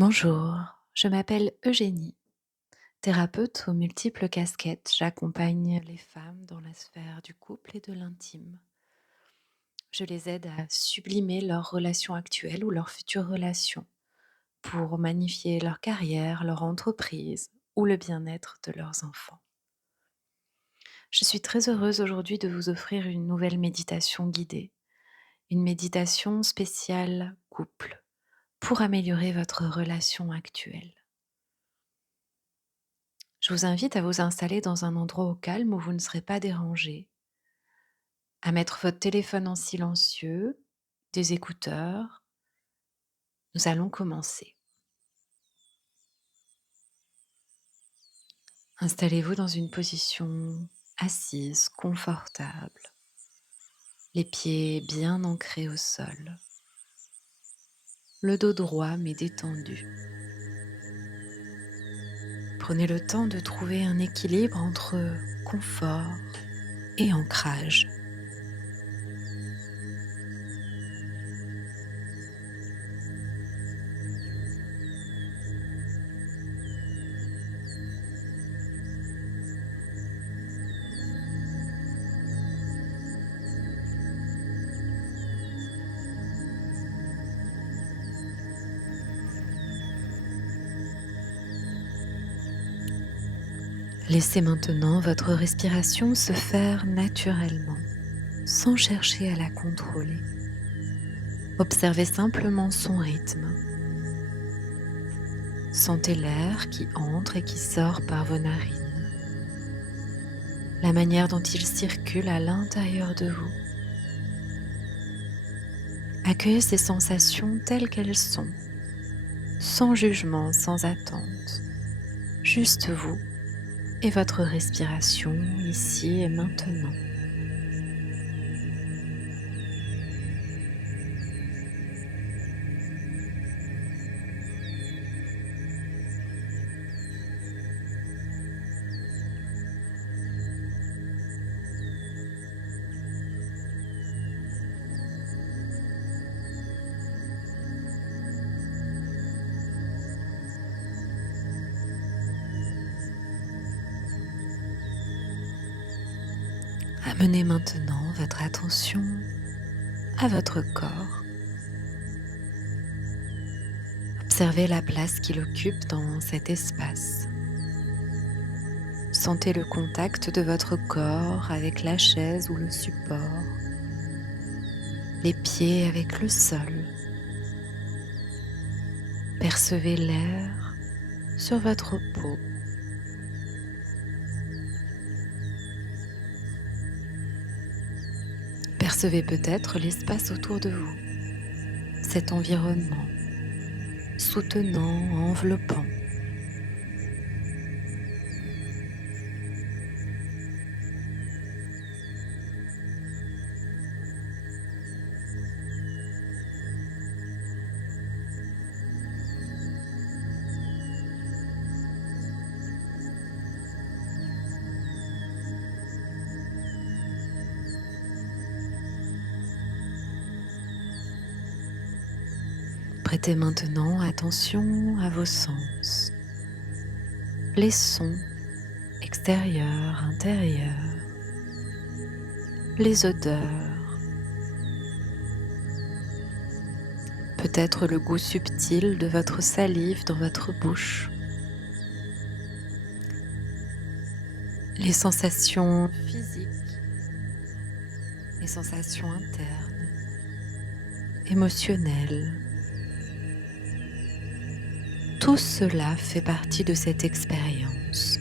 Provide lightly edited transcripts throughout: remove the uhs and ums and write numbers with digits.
Bonjour, je m'appelle Eugénie. Thérapeute aux multiples casquettes, j'accompagne les femmes dans la sphère du couple et de l'intime. Je les aide à sublimer leurs relations actuelles ou leurs futures relations pour magnifier leur carrière, leur entreprise ou le bien-être de leurs enfants. Je suis très heureuse aujourd'hui de vous offrir une nouvelle méditation guidée, une méditation spéciale couple pour améliorer votre relation actuelle. Je vous invite à vous installer dans un endroit au calme où vous ne serez pas dérangé, à mettre votre téléphone en silencieux, des écouteurs. Nous allons commencer. Installez-vous dans une position assise, confortable, les pieds bien ancrés au sol, le dos droit mais détendu. Prenez le temps de trouver un équilibre entre confort et ancrage. Laissez maintenant votre respiration se faire naturellement, sans chercher à la contrôler. Observez simplement son rythme. Sentez l'air qui entre et qui sort par vos narines, la manière dont il circule à l'intérieur de vous. Accueillez ces sensations telles qu'elles sont, sans jugement, sans attente. Juste vous et votre respiration ici et maintenant. Amenez maintenant votre attention à votre corps. Observez la place qu'il occupe dans cet espace. Sentez le contact de votre corps avec la chaise ou le support, les pieds avec le sol. Percevez l'air sur votre peau. Percevez peut-être l'espace autour de vous, cet environnement soutenant, enveloppant. Prêtez maintenant attention à vos sens, les sons extérieurs, intérieurs, les odeurs, peut-être le goût subtil de votre salive dans votre bouche, les sensations physiques, les sensations internes, émotionnelles. Tout cela fait partie de cette expérience.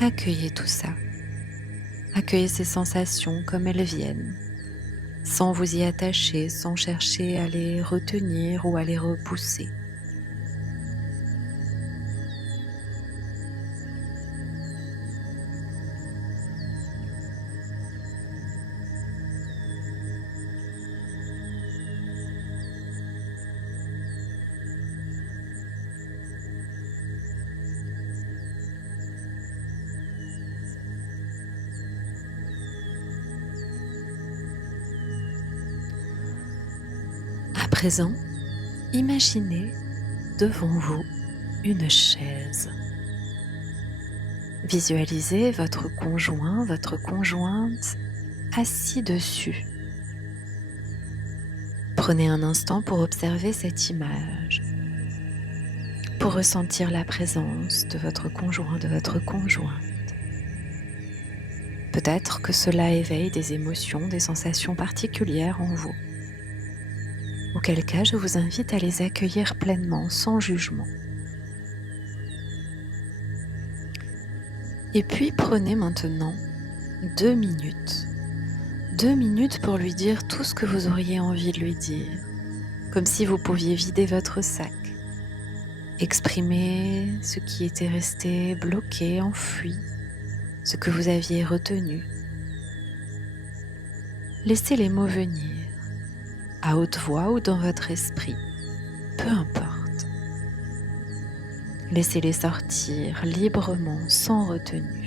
Accueillez tout ça. Accueillez ces sensations comme elles viennent, sans vous y attacher, sans chercher à les retenir ou à les repousser. présent, imaginez devant vous une chaise. Visualisez votre conjoint, votre conjointe assis dessus. Prenez un instant pour observer cette image, pour ressentir la présence de votre conjoint, de votre conjointe. Peut-être que cela éveille des émotions, des sensations particulières en vous. Auquel cas, je vous invite à les accueillir pleinement, sans jugement. Et puis prenez maintenant 2 minutes. 2 minutes pour lui dire tout ce que vous auriez envie de lui dire. Comme si vous pouviez vider votre sac. Exprimer ce qui était resté bloqué, enfoui, ce que vous aviez retenu. Laissez les mots venir, à haute voix ou dans votre esprit, peu importe. Laissez-les sortir librement, sans retenue.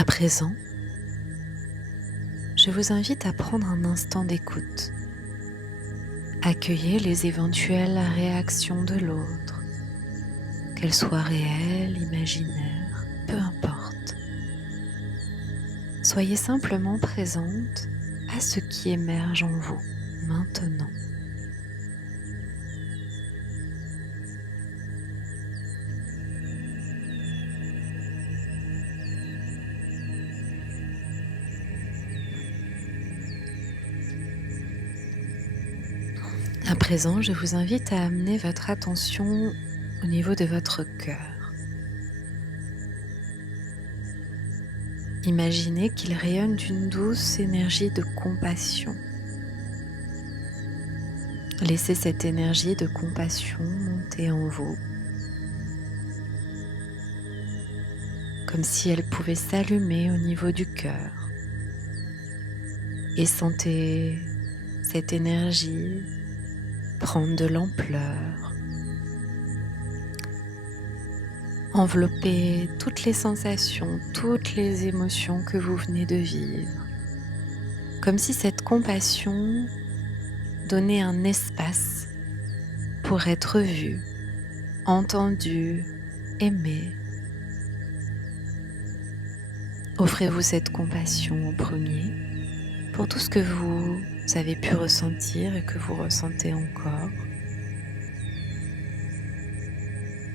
À présent, je vous invite à prendre un instant d'écoute. Accueillez les éventuelles réactions de l'autre, qu'elles soient réelles, imaginaires, peu importe. Soyez simplement présente à ce qui émerge en vous maintenant. À présent, je vous invite à amener votre attention au niveau de votre cœur. Imaginez qu'il rayonne d'une douce énergie de compassion. Laissez cette énergie de compassion monter en vous, comme si elle pouvait s'allumer au niveau du cœur. Et sentez cette énergie prendre de l'ampleur, envelopper toutes les sensations, toutes les émotions que vous venez de vivre, comme si cette compassion donnait un espace pour être vu, entendu, aimé. Offrez-vous cette compassion en premier pour tout ce que vous avez pu ressentir et que vous ressentez encore.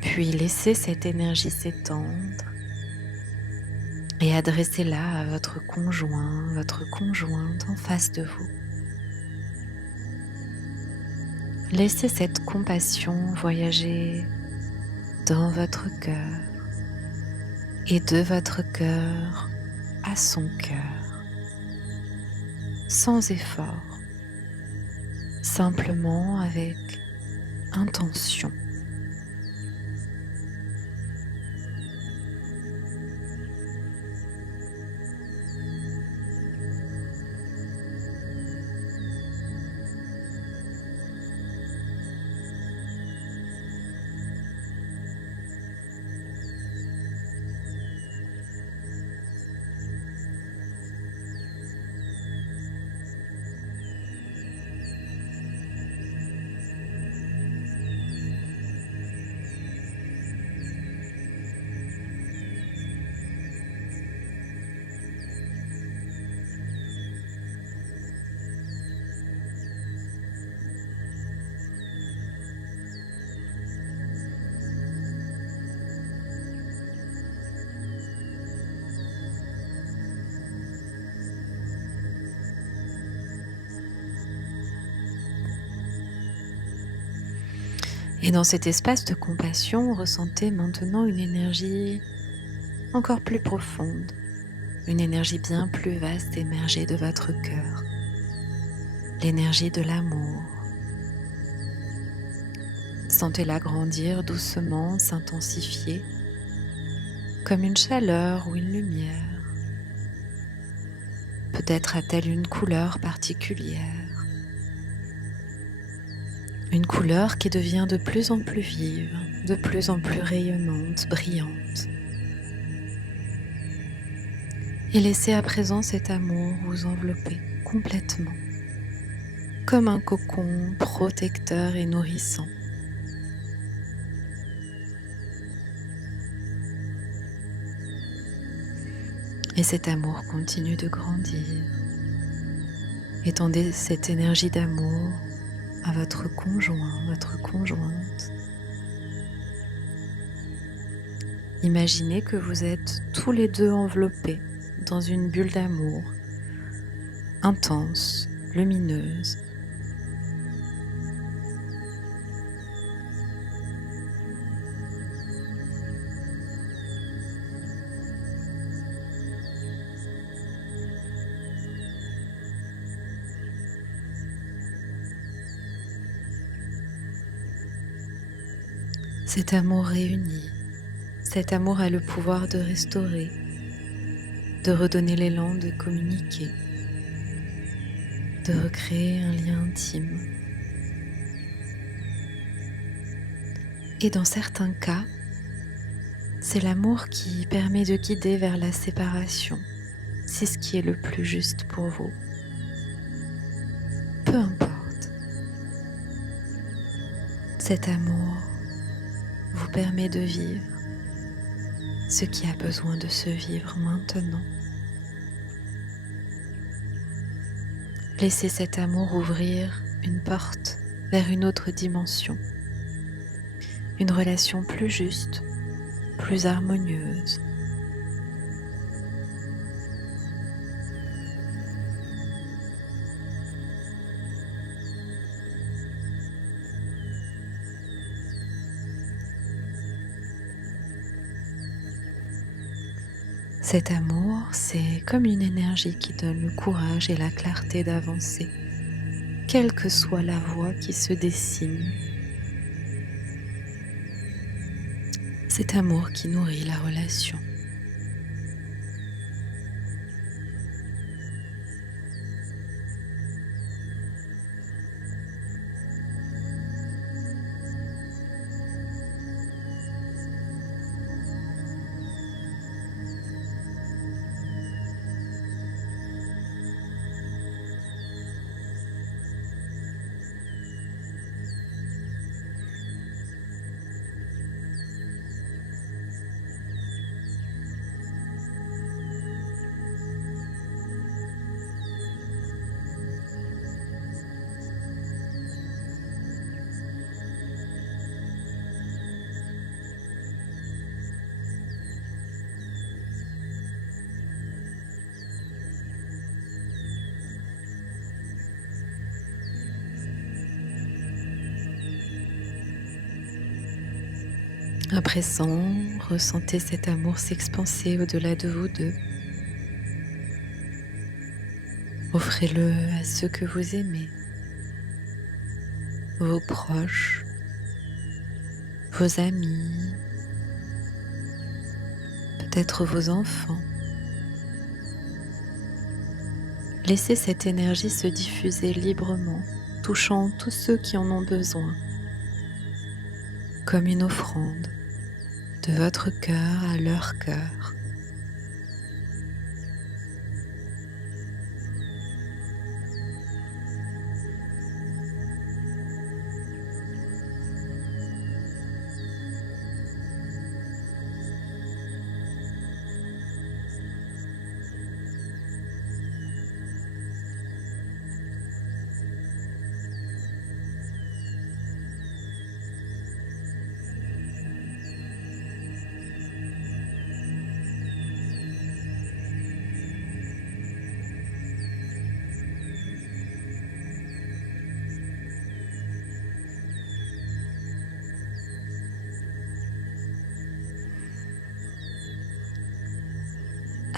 Puis laissez cette énergie s'étendre et adressez-la à votre conjoint, votre conjointe en face de vous. Laissez cette compassion voyager dans votre cœur, et de votre cœur à son cœur, sans effort, simplement avec intention. Et dans cet espace de compassion, ressentez maintenant une énergie encore plus profonde, une énergie bien plus vaste émerger de votre cœur, l'énergie de l'amour. Sentez-la grandir doucement, s'intensifier, comme une chaleur ou une lumière. Peut-être a-t-elle une couleur particulière, une couleur qui devient de plus en plus vive, de plus en plus rayonnante, brillante. Et laissez à présent cet amour vous envelopper complètement, comme un cocon protecteur et nourrissant. Et cet amour continue de grandir. Étendez cette énergie d'amour à votre conjoint, votre conjointe. Imaginez que vous êtes tous les deux enveloppés dans une bulle d'amour intense, lumineuse. Cet amour réuni, cet amour a le pouvoir de restaurer, de redonner l'élan de communiquer, de recréer un lien intime. Et dans certains cas, c'est l'amour qui permet de guider vers la séparation. C'est ce qui est le plus juste pour vous. Peu importe. Cet amour vous permet de vivre ce qui a besoin de se vivre maintenant. Laissez cet amour ouvrir une porte vers une autre dimension, une relation plus juste, plus harmonieuse. Cet amour, c'est comme une énergie qui donne le courage et la clarté d'avancer, quelle que soit la voie qui se dessine. Cet amour qui nourrit la relation. À présent, ressentez cet amour s'expanser au-delà de vous deux. Offrez-le à ceux que vous aimez, vos proches, vos amis, peut-être vos enfants. Laissez cette énergie se diffuser librement, touchant tous ceux qui en ont besoin, comme une offrande de votre cœur à leur cœur.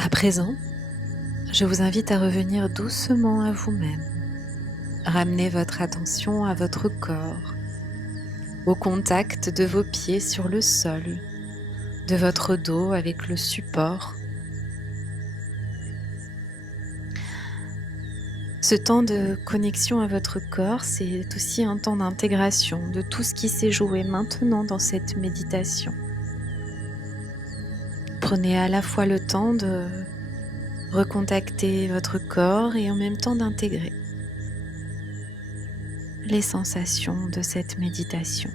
À présent, je vous invite à revenir doucement à vous-même. Ramenez votre attention à votre corps, au contact de vos pieds sur le sol, de votre dos avec le support. Ce temps de connexion à votre corps, c'est aussi un temps d'intégration de tout ce qui s'est joué maintenant dans cette méditation. Prenez à la fois le temps de recontacter votre corps et en même temps d'intégrer les sensations de cette méditation.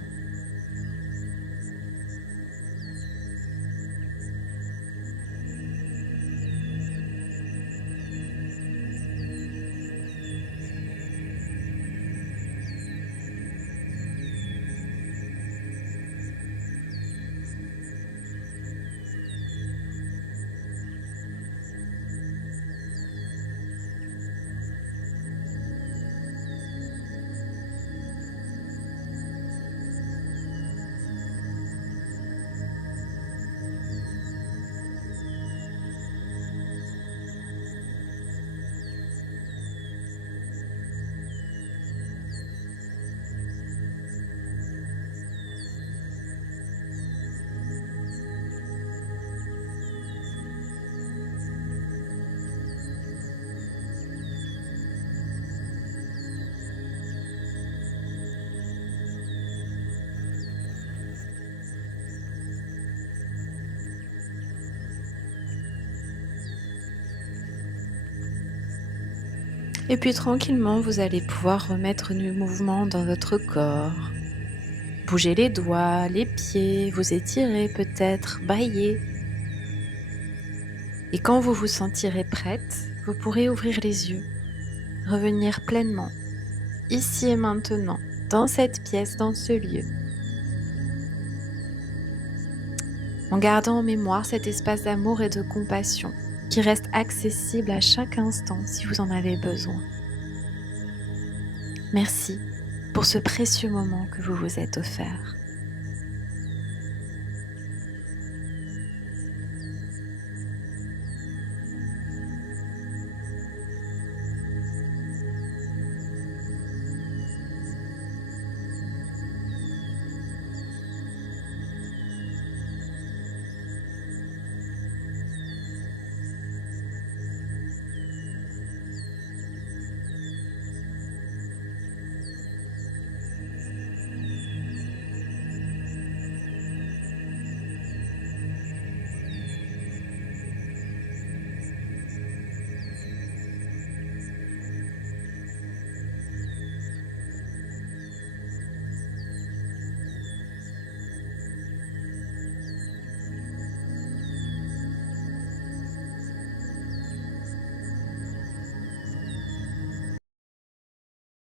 Et puis tranquillement, vous allez pouvoir remettre du mouvement dans votre corps. Bougez les doigts, les pieds, vous étirez peut-être, bailler. Et quand vous vous sentirez prête, vous pourrez ouvrir les yeux, revenir pleinement, ici et maintenant, dans cette pièce, dans ce lieu. En gardant en mémoire cet espace d'amour et de compassion qui reste accessible à chaque instant si vous en avez besoin. Merci pour ce précieux moment que vous vous êtes offert.